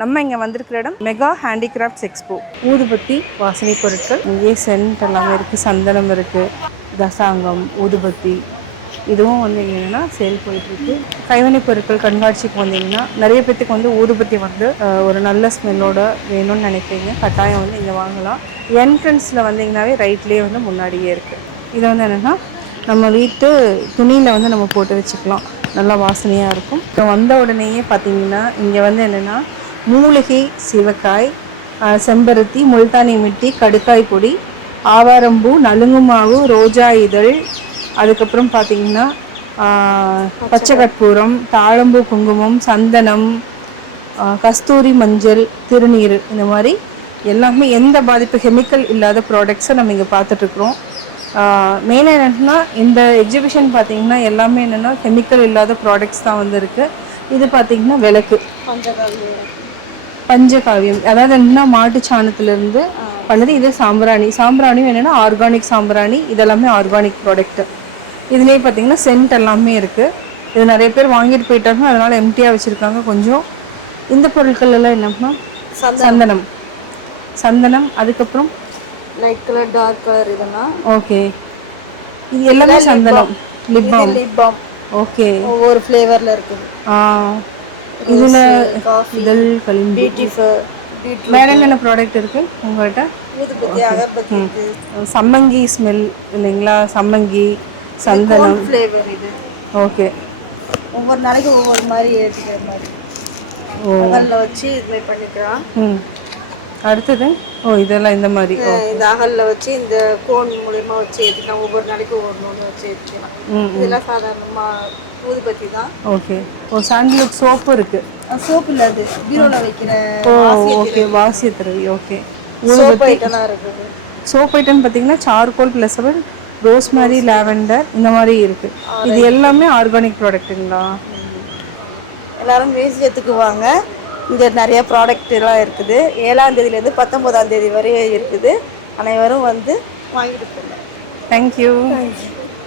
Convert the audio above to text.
நம்ம இங்கே வந்திருக்கிற இடம் மெகா ஹேண்டிகிராஃப்ட்ஸ் எக்ஸ்போ. ஊதுபத்தி வாசனை பொருட்கள் இங்கே சென்ட் எல்லாமே இருக்குது, சந்தனம் இருக்குது, தசாங்கம், ஊதுபத்தி இதுவும் வந்து என்னென்னா சேல் போயிட்டுருக்கு. கைவினைப் பொருட்கள் கண்காட்சிக்கு வந்தீங்கன்னா நிறைய பேத்துக்கு வந்து ஊதுபத்தி வந்து ஒரு நல்ல ஸ்மெல்லோட வேணும்னு நினைப்பீங்க, கட்டாயம் வந்து இங்கே வாங்கலாம். என்ட்ரன்ஸில் வந்தீங்கன்னாவே ரைட்லேயே வந்து முன்னாடியே இருக்குது. இது வந்து என்னென்னா நம்ம வீட்டு துணியில் வந்து நம்ம போட்டு வச்சுக்கலாம், நல்லா வாசனையாக இருக்கும். இப்போ வந்த உடனேயே பார்த்தீங்கன்னா இங்கே வந்து என்னென்னா மூலிகை சிவக்காய், செம்பருத்தி, முல்தானி மிட்டி, கடுக்காய் பொடி, ஆவாரம்பூ, நலுங்கு மாவு, ரோஜா இதழ், அதுக்கப்புறம் பார்த்தீங்கன்னா பச்சை கற்பூரம், தாழம்பூ குங்குமம், சந்தனம், கஸ்தூரி மஞ்சள், திருநீர், இந்த மாதிரி எல்லாமே எந்த பாதிப்பு கெமிக்கல் இல்லாத ப்ராடக்ட்ஸை நம்ம இங்கே பார்த்துட்ருக்குறோம். மெயினாக என்னென்னா இந்த எக்ஸிபிஷன் பார்த்திங்கன்னா எல்லாமே என்னென்னா கெமிக்கல் இல்லாத ப்ராடக்ட்ஸ் தான் வந்து இருக்குது. இது பார்த்திங்கன்னா விளக்கு பஞ்சகாவியம், அதாவது என்னென்னா மாட்டு சாணத்துலேருந்து பண்ணது. இது சாம்பிராணியும் என்னென்னா ஆர்கானிக் சாம்பிராணி, இதெல்லாமே ஆர்கானிக் ப்ராடக்ட்டு. இதுலேயே பார்த்திங்கன்னா சென்ட் எல்லாமே இருக்குது. இது நிறைய பேர் வாங்கிட்டு போயிட்டாங்க, அதனால் எம்டியாக வச்சுருக்காங்க கொஞ்சம். இந்த பொருட்கள் எல்லாம் என்னன்னா சந்தனம், அதுக்கப்புறம் லைட் கலர், டார்க் கலர், இதெல்லாம் ஓகே. இது எல்லாமே சந்தனம், லிப் பாம். ஓகே, ஒவ்வொரு ஃப்ளேவரில் இருக்குது. இதில் இதழ் களிம்பு, வேறு என்னென்ன ப்ராடக்ட் இருக்குது உங்கள்கிட்ட? ஊதுபத்தி, அகர்பத்தி, சம்மங்கி ஸ்மெல் இல்லைங்களா, சம்மங்கி, சந்தனம் ஃப்ளேவர் இது. ஓகே, ஒவ்வொரு நாளைக்கு ஒவ்வொரு மாதிரி ஏற்றிக்கிற மாதிரி அகலில் வச்சு இதுமாதிரி பண்ணிக்கலாம். அடுத்தது இதெல்லாம் இந்த மாதிரி இந்த அகலில் வச்சு இந்த கோன் மூலயமா வச்சு ஏற்றிக்கலாம். ஒவ்வொரு நாளைக்கு ஒவ்வொரு வச்சு ஏற்றிக்கலாம். இதெல்லாம் சாதாரணமாக ஊதுபத்தி தான். ஓகே. சாண்டில்வுட் சோப்பு இருக்குது. சோப்பு இல்லை, அது பீரோவில் வைக்கிற. ஓகே, வாசிய திரவி. ஓகே, சோப் ஐட்டம்லாம் இருக்குது. சோப் ஐட்டம் பார்த்தீங்கன்னா சார்கோல் ப்ளஸ் ரோஸ்மேரி, லாவெண்டர், இந்த மாதிரி இருக்குது. இது எல்லாமே ஆர்கானிக் ப்ராடக்ட்டுங்களா? எல்லோரும் மியூசியத்துக்கு வாங்க, இங்கே நிறைய ப்ராடக்ட் எல்லாம் இருக்குது. 7ஆம் தேதியிலேருந்து 19ஆம் தேதி வரை இருக்குது. அனைவரும் வந்து வாங்கிட்டு போங்க. தேங்க்யூ.